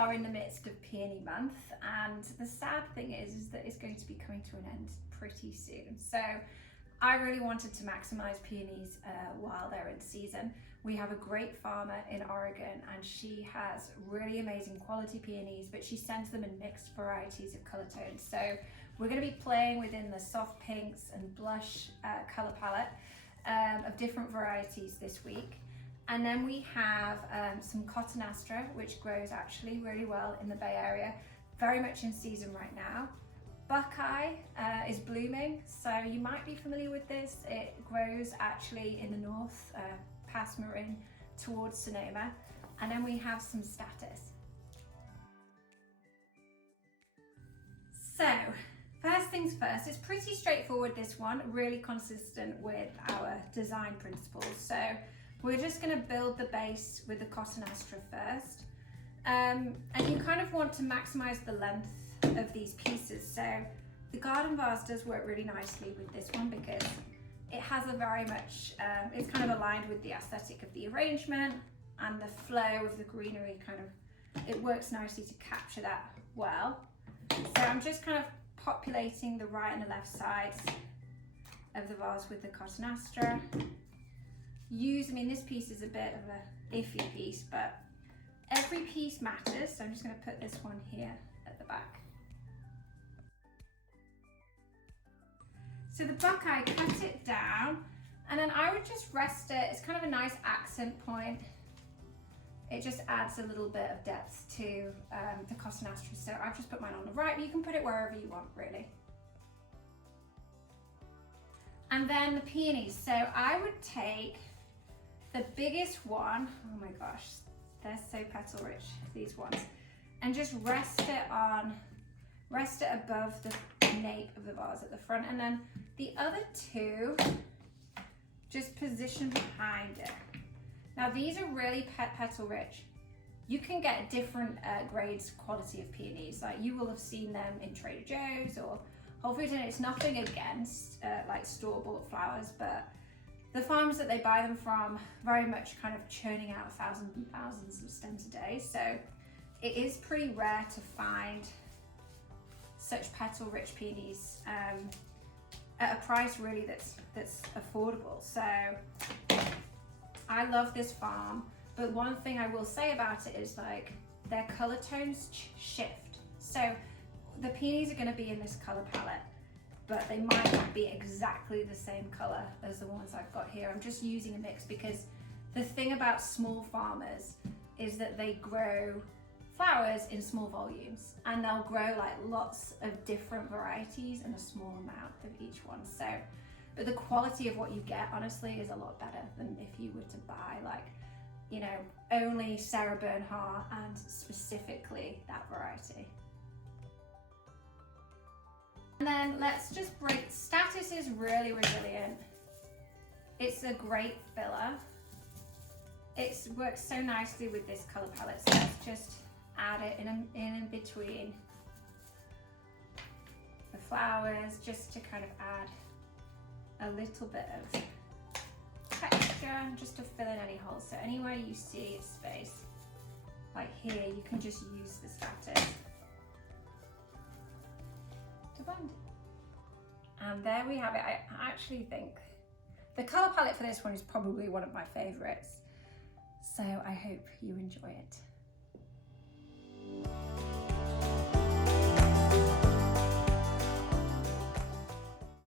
are in the midst of Peony Month, and the sad thing is that it's going to be coming to an end pretty soon. So I really wanted to maximize peonies while they're in season. We have a great farmer in Oregon, and she has really amazing quality peonies, but she sends them in mixed varieties of color tones. So we're going to be playing within the soft pinks and blush color palette of different varieties this week. And then we have some Cotton Astra, which grows actually really well in the Bay Area, very much in season right now. Buckeye is blooming, so you might be familiar with this. It grows actually in the north, past Marin, towards Sonoma. And then we have some Status. So, first things first, it's pretty straightforward, this one, really consistent with our design principles. So we're just going to build the base with the Cotton Astra first. And you kind of want to maximize the length of these pieces. So the garden vase does work really nicely with this one because it has a very much, it's kind of aligned with the aesthetic of the arrangement, and the flow of the greenery it works nicely to capture that well. So I'm just kind of populating the right and the left sides of the vase with the Cotton Astra. I mean, this piece is a bit of a iffy piece, but every piece matters. So I'm just going to put this one here at the back. So the Buckeye, cut it down, and then I would just rest it. It's kind of a nice accent point. It just adds a little bit of depth to the Cotton Astra. So I've just put mine on the right, but you can put it wherever you want, really. And then the peonies. So I would take the biggest one, oh my gosh, they're so petal rich, these ones, and just rest it above the nape of the vase at the front, and then the other two just position behind it. Now these are really petal rich. You can get different grades, quality of peonies, like you will have seen them in Trader Joe's or Whole Foods, and it's nothing against like store-bought flowers, but the farms that they buy them from very much kind of churning out thousands and thousands of stems a day. So it is pretty rare to find such petal rich peonies at a price really that's affordable. So I love this farm, but one thing I will say about it is like their color tones shift. So the peonies are going to be in this color palette, but they might not be exactly the same color as the ones I've got here. I'm just using a mix because the thing about small farmers is that they grow flowers in small volumes, and they'll grow like lots of different varieties in a small amount of each one. So, but the quality of what you get honestly is a lot better than if you were to buy like, you know, only Sarah Bernhardt and specifically that variety. And then let's just break, Status is really resilient. It's a great filler. It works so nicely with this color palette. So let's just add it in between the flowers, just to kind of add a little bit of texture, just to fill in any holes. So anywhere you see space, like here, you can just use the Status to blend it. And there we have it. I actually think the color palette for this one is probably one of my favorites. So I hope you enjoy it.